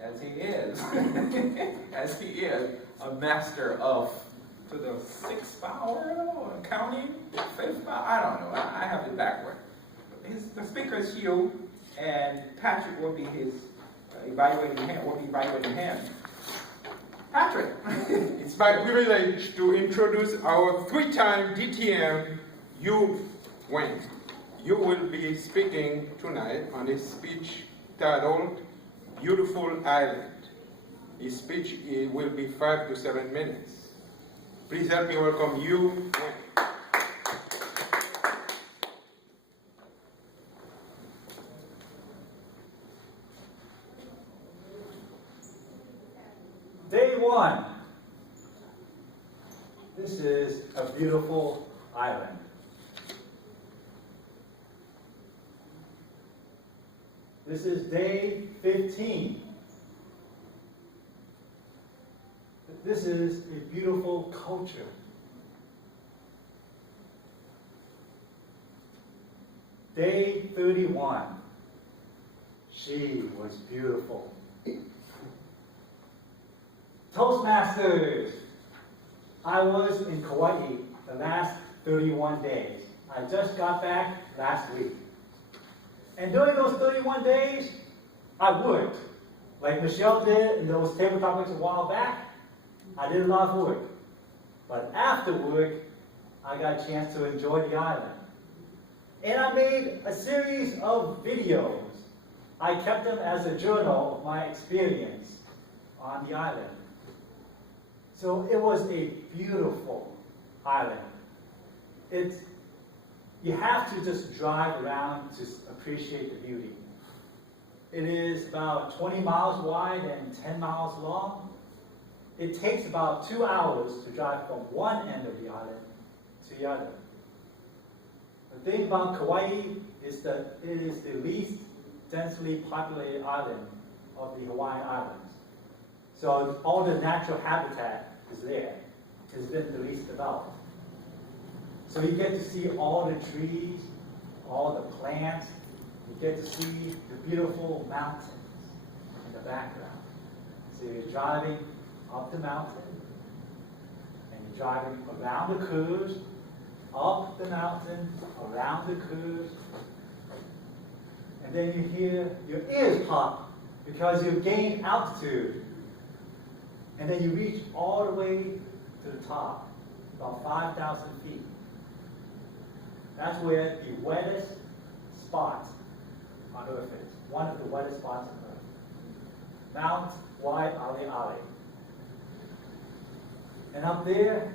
as he is, as he is a master of to the sixth vowel or counting, fifth vowel, I don't know, I have it backward. The speaker is Hugh, and Patrick will be his evaluating hand. Patrick! It's my privilege to introduce our three-time DTM, Yu Wen. You will be speaking tonight on a speech titled Beautiful Island. His speech will be 5 to 7 minutes. Please help me welcome Yu Wen. Day one. This is a beautiful island. This is day 15. This is a beautiful culture. Day 31. She was beautiful. Toastmasters. I was in Kaua'i the last 31 days. I just got back last week. And during those 31 days, I worked. Like Michelle did in those table topics a while back, I did a lot of work. But after work, I got a chance to enjoy the island. And I made a series of videos. I kept them as a journal of my experience on the island. So it was a beautiful island. You have to just drive around to appreciate the beauty. It is about 20 miles wide and 10 miles long. It takes about 2 hours to drive from one end of the island to the other. The thing about Kauai is that it is the least densely populated island of the Hawaiian Islands. So all the natural habitat is there. It's been the least developed. So you get to see all the trees, all the plants. You get to see the beautiful mountains in the background. So you're driving up the mountain, and you're driving around the curves, up the mountain, around the curves, and then you hear your ears pop because you've gained altitude. And then you reach all the way to the top, about 5,000 feet. That's where the wettest spot on Earth is. One of the wettest spots on Earth. Mount Waialeale. And up there,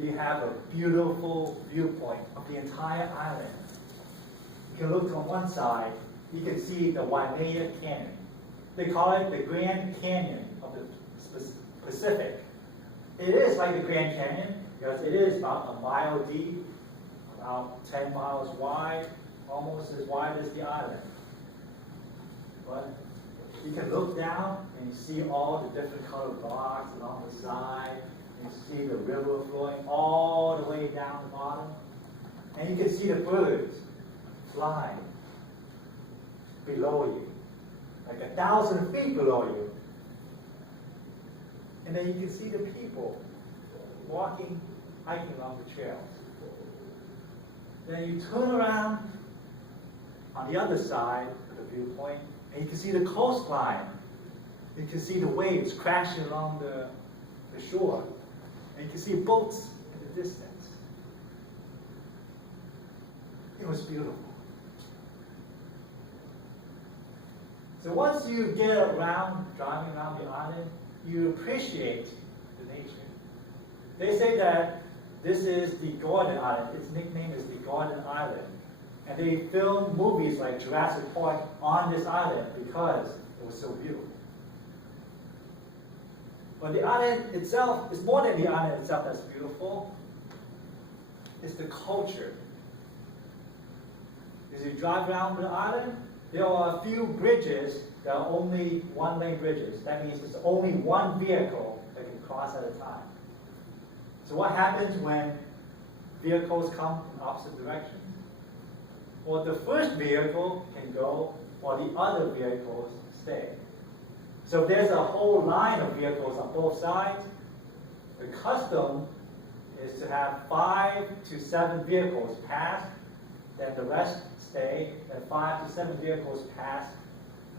you have a beautiful viewpoint of the entire island. You can look on one side, you can see the Waimea Canyon. They call it the Grand Canyon of the Pacific. It is like the Grand Canyon because it is about a mile deep, about 10 miles wide, almost as wide as the island. But you can look down and you see all the different colored rocks along the side. You see the river flowing all the way down the bottom. And you can see the birds flying below you, like 1,000 feet below you. And then you can see the people walking, hiking along the trails. Then you turn around on the other side of the viewpoint, and you can see the coastline. You can see the waves crashing along the shore. And you can see boats in the distance. It was beautiful. So once you get around, driving around the island, you appreciate the nature. They say that this is the Garden Island. Its nickname is the Garden Island. And they filmed movies like Jurassic Park on this island because it was so beautiful. But the island itself is more than the island itself that's beautiful. It's the culture. As you drive around the island, there are a few bridges that are only one-lane bridges. That means it's only one vehicle that can cross at a time. So what happens when vehicles come in opposite directions? Well, the first vehicle can go while the other vehicles stay. So there's a whole line of vehicles on both sides. The custom is to have 5 to 7 vehicles pass, then the rest stay, then 5 to 7 vehicles pass,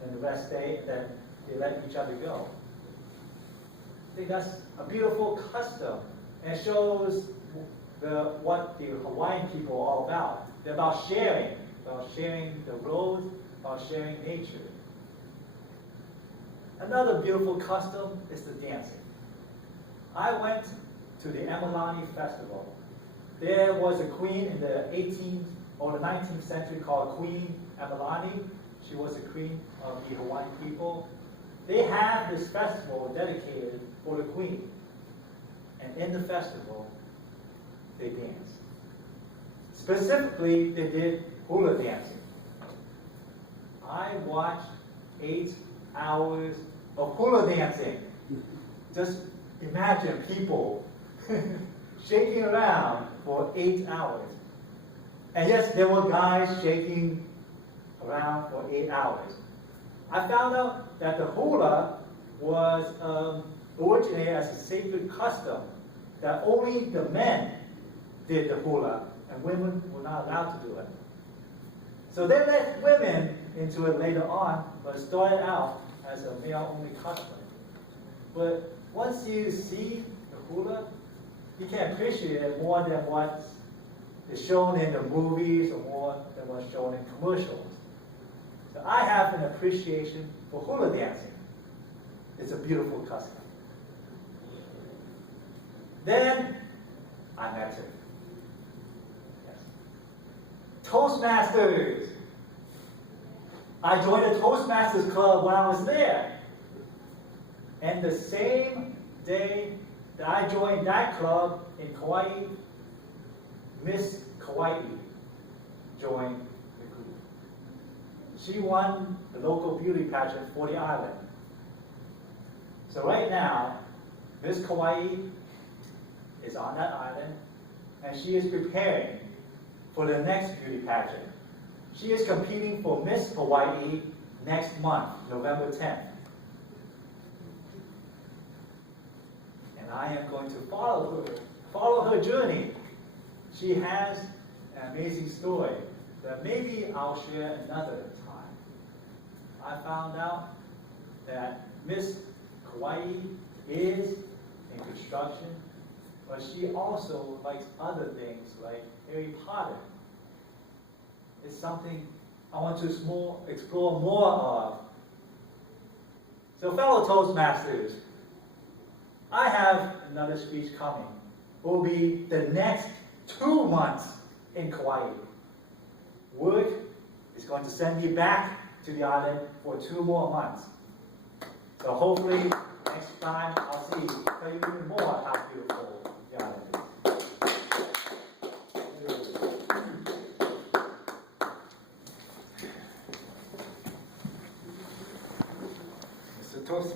then the rest stay, and then they let each other go. I think that's a beautiful custom, and it shows what the Hawaiian people are all about. They're about sharing the roads, about sharing nature. Another beautiful custom is the dancing. I went to the Emalani Festival. There was a queen in the 18th or the 19th century called Queen Emalani. She was the queen of the Hawaiian people. They have this festival dedicated for the queen. And in the festival, they danced. Specifically, they did hula dancing. I watched 8 hours of hula dancing. Just imagine people shaking around for 8 hours. And yes, there were guys shaking around for 8 hours. I found out that the hula was originated as a sacred custom, that only the men did the hula, and women were not allowed to do it. So they let women into it later on, but it started out as a male-only custom. But once you see the hula, you can appreciate it more than what is shown in the movies or more than what's shown in commercials. So I have an appreciation for hula dancing. It's a beautiful custom. Then I met her. Yes. Toastmasters. I joined the Toastmasters Club when I was there. And the same day that I joined that club in Kaua'i, Miss Kaua'i joined the group. She won the local beauty pageant for the island. So right now, Miss Kaua'i is on that island, and she is preparing for the next beauty pageant. She is competing for Miss Hawaii next month, November 10th. And I am going to follow her journey. She has an amazing story that maybe I'll share another time. I found out that Miss Kaua'i is in construction, but she also likes other things like Harry Potter. It's something I want to explore more of. So fellow Toastmasters, I have another speech coming. It will be the next 2 months in Kauai. Work is going to send me back to the island for 2 more months. So hopefully next time I'll tell you even more how beautiful the island is. Mr. Toastmaster.